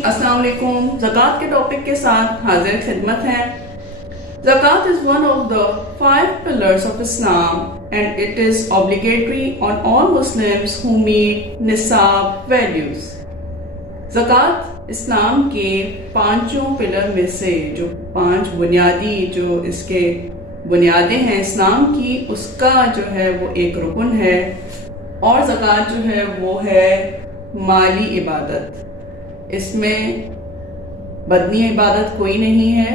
अस्सलाम वालेकुम। ज़कात के टॉपिक के साथ हाजिर खिदमत है। Zakat is one of the 5 pillars of Islam and it is obligatory on all Muslims who meet nisab values. ज़कात इस्लाम के 5 पिलर में से जो 5 बुनियादी जो इसके बुनियादें हैं इस्लाम की, उसका जो है वो एक रुकन है। और ज़कात जो है वो है माली इबादत। इसमें बदनी इबादत कोई नहीं है,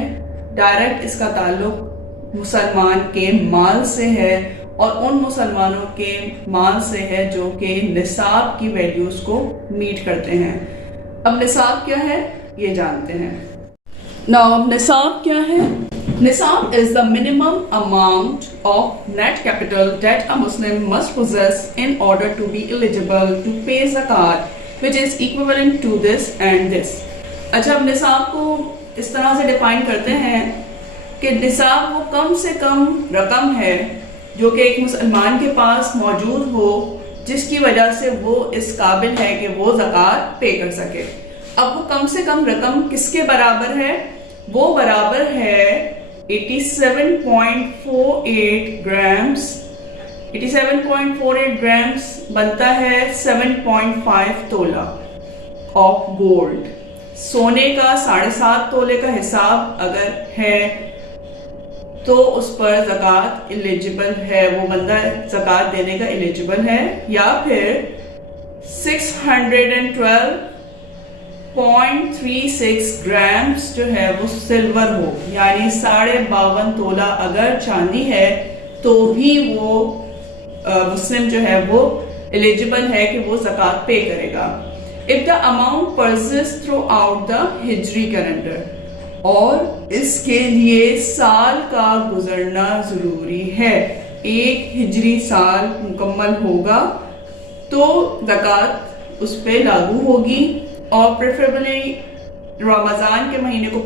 डायरेक्ट इसका ताल्लुक मुसलमान के माल से है और उन मुसलमानों के माल से है जो कि निसाब की वैल्यूज को मीट करते हैं। अब निसाब क्या है ये जानते हैं। नाउ निसाब क्या है? निसाब is the minimum amount of net capital that a Muslim must possess in order to be eligible to pay zakat, which is equivalent to this and this. अच्छा, अब निसाब को इस तरह से डिफाइन करते हैं कि निसाब वो कम से कम रकम है जो कि एक मुसलमान के पास मौजूद हो, जिसकी वजह से वो इस काबिल है कि वो ज़कात पे कर सके। अब वो कम से कम रकम किसके बराबर है? वो बराबर है 87.48 ग्राम्स। 87.48 ग्राम्स बनता है 7.5 तोला ऑफ गोल्ड। सोने का 7.5 तोले का हिसाब अगर है तो उस पर ज़कात एलिजिबल है, वो बंदा ज़कात देने का एलिजिबल है। या फिर 612.36 ग्राम्स जो है वो सिल्वर हो, यानी 52.5 तोला अगर चांदी है तो भी वो मुस्लिम जो है वो एलिजिबल है कि वो ज़कात पे करेगा। If the amount persist through out the Hijri calendar, और इसके लिए साल का गुजरना जरूरी है। एक हिजरी साल मुकम्मल होगा तो ज़कात उस पे लागू होगी। और प्रेफरेबली रमज़ान के महीने को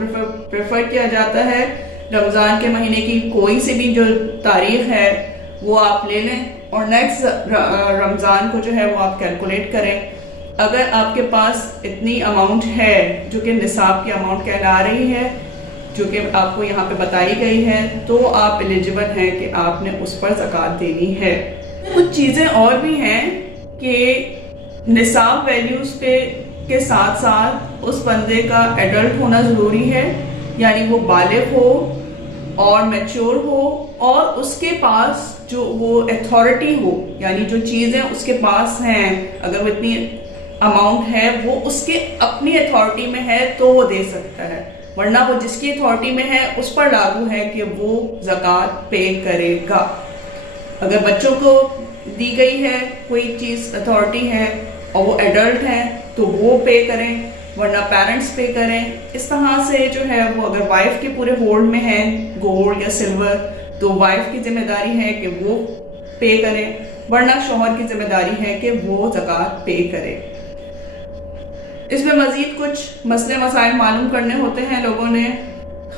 प्रेफर किया जाता है। रमज़ान के महीने की कोई सी भी जो तारीख है वो आप ले लें और नेक्स्ट रमज़ान को जो है वो आप कैलकुलेट करें। अगर आपके पास इतनी अमाउंट है जो कि निसाब की अमाउंट कहला रही है, जो कि आपको यहाँ पे बताई गई है, तो आप एलिजिबल हैं कि आपने उस पर ज़कात देनी है। कुछ चीज़ें और भी हैं कि निसाब वैल्यूज पे के साथ साथ उस बंदे का एडल्ट होना ज़रूरी है, यानी वो बालिग हो और मैच्योर हो और उसके पास जो वो अथॉरिटी हो, यानी जो चीज़ें उसके पास हैं, अगर वो इतनी अमाउंट है वो उसके अपनी अथॉरिटी में है तो वो दे सकता है, वरना वो जिसकी अथॉरिटी में है उस पर लागू है कि वो ज़कात पे करेगा। अगर बच्चों को दी गई है कोई चीज़, अथॉरिटी है और वो एडल्ट हैं तो वो पे करें, वरना पेरेंट्स पे करें। इस तरह से जो है वो अगर वाइफ के पूरे होल्ड में है गोल्ड या सिल्वर तो वाइफ की जिम्मेदारी है कि वो पे करे, वरना शौहर की जिम्मेदारी है कि वो ज़कात पे करे। इसमें मज़ीद कुछ मसले मसाइल मालूम करने होते हैं लोगों ने,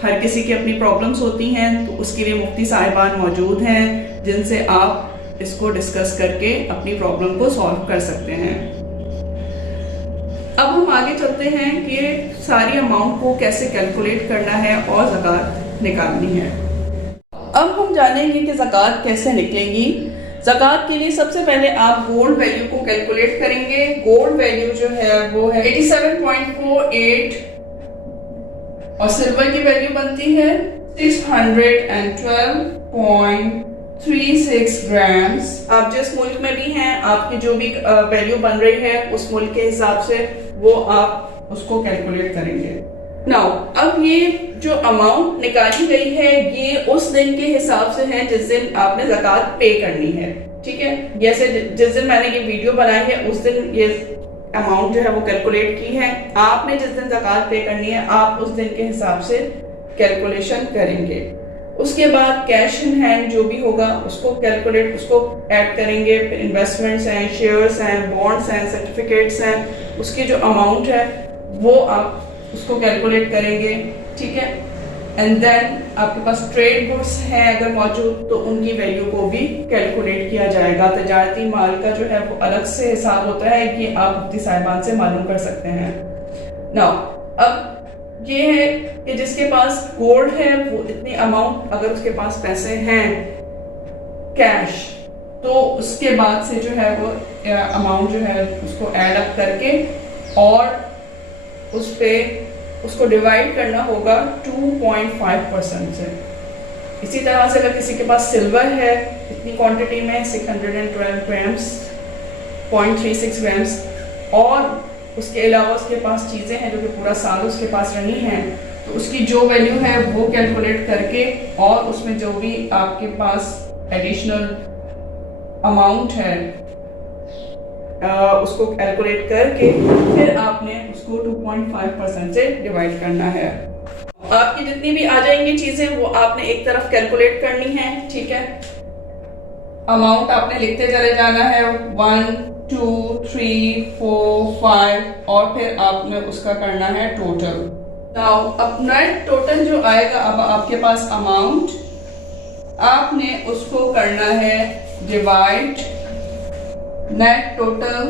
हर किसी की अपनी प्रॉब्लम्स होती हैं, तो उसके लिए मुफ्ती साहिबान मौजूद हैं जिनसे आप इसको डिस्कस करके अपनी प्रॉब्लम को सॉल्व कर सकते हैं। अब हम आगे चलते हैं कि सारी अमाउंट को कैसे कैलकुलेट करना है और ज़कात निकालनी है। अब हम जानेंगे कि ज़कात कैसे निकलेंगी। ज़कात के लिए सबसे पहले आप गोल्ड वैल्यू को कैलकुलेट करेंगे। गोल्ड वैल्यू जो है वो है 87.48 और सिल्वर की वैल्यू बनती है 612.36 ग्राम्स। आप जिस मुल्क में भी हैं, आपकी जो भी वैल्यू बन रही है उस मुल्क के हिसाब से वो आप उसको कैलकुलेट करेंगे। नाउ अब ये जो अमाउंट निकाली गई है ये उस दिन के हिसाब से है जिस दिन आपने ज़कात पे करनी है, ठीक है। जैसे जिस दिन मैंने ये वीडियो बनाई है उस दिन ये अमाउंट जो है वो कैलकुलेट की है। आपने जिस दिन ज़कात पे करनी है आप उस दिन के हिसाब से कैलकुलेशन करेंगे। उसके बाद कैश इन हैंड जो भी होगा उसको कैलकुलेट, उसको ऐड करेंगे। फिर इन्वेस्टमेंट्स हैं, शेयर्स हैं, बॉन्ड्स हैं, सर्टिफिकेट्स हैं, उसकी जो अमाउंट है वो आप उसको कैलकुलेट करेंगे, ठीक है। एंड देन आपके पास ट्रेड गुड्स हैं अगर मौजूद तो उनकी वैल्यू को भी कैलकुलेट किया जाएगा। तजारती माल का जो है वो अलग से हिसाब होता है कि आप मुफ्ती साहिबान से मालूम कर सकते हैं। नाउ अब ये है कि जिसके पास गोल्ड है वो इतनी अमाउंट, अगर उसके पास पैसे हैं कैश, तो उसके बाद से जो है वो अमाउंट जो है उसको ऐड अप करके और उस पे उसको डिवाइड करना होगा 2.5% से। इसी तरह से अगर किसी के पास सिल्वर है इतनी क्वांटिटी में 612 ग्राम्स 0.36 ग्राम्स, और उसके अलावा उसके पास चीज़ें हैं जो कि पूरा साल उसके पास रही हैं, तो उसकी जो वैल्यू है वो कैलकुलेट करके और उसमें जो भी आपके पास एडिशनल अमाउंट है उसको कैलकुलेट करके फिर आपने उसको 2.5% से डिवाइड करना है। आपकी जितनी भी आ जाएंगी चीजें वो आपने एक तरफ कैलकुलेट करनी है, ठीक है। अमाउंट आपने लिखते चले जाना है 1 2 3 4 5 और फिर आपने उसका करना है टोटल। नाउ अब नेट टोटल जो आएगा, अब आपके पास अमाउंट, आपने उसको करना है डिवाइड नेट टोटल।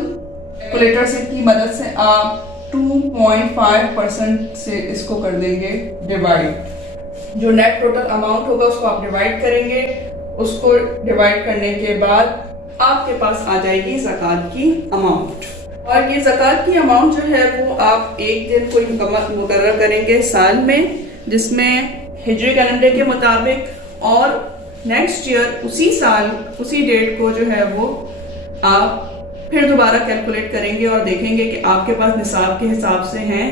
कैलकुलेटर से की मदद से आप 2.5% से इसको कर देंगे डिवाइड। जो नेट टोटल अमाउंट होगा उसको आप डिवाइड करेंगे, उसको डिवाइड करने के बाद आपके पास आ जाएगी ज़कात की अमाउंट। और ये ज़कात की अमाउंट जो है वो आप एक दिन कोई मुकर्रर करेंगे साल में, जिसमें हिजरी कैलेंडर के मुताबिक, और नेक्स्ट ईयर उसी साल उसी डेट को जो है वो आप फिर दोबारा कैलकुलेट करेंगे और देखेंगे कि आपके पास निसाब के हिसाब से हैं।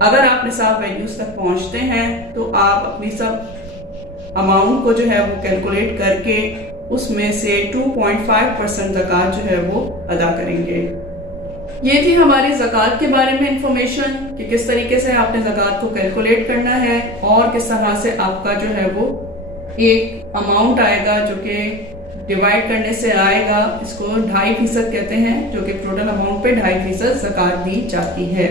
अगर आप निसाब वैल्यूज तक पहुंचते हैं तो आप अपनी सब अमाउंट को जो है वो कैलकुलेट करके उसमें से 2.5% ज़कात जो है वो अदा करेंगे। ये थी हमारी ज़कात के बारे में इंफॉर्मेशन कि किस तरीके से आपने ज़कात को कैलकुलेट करना है और किस तरह से आपका जो है वो एक अमाउंट आएगा जो कि डिवाइड करने से आएगा। इसको 2.5% कहते हैं, जो कि टोटल अमाउंट पे 2.5% ज़कात दी जाती है।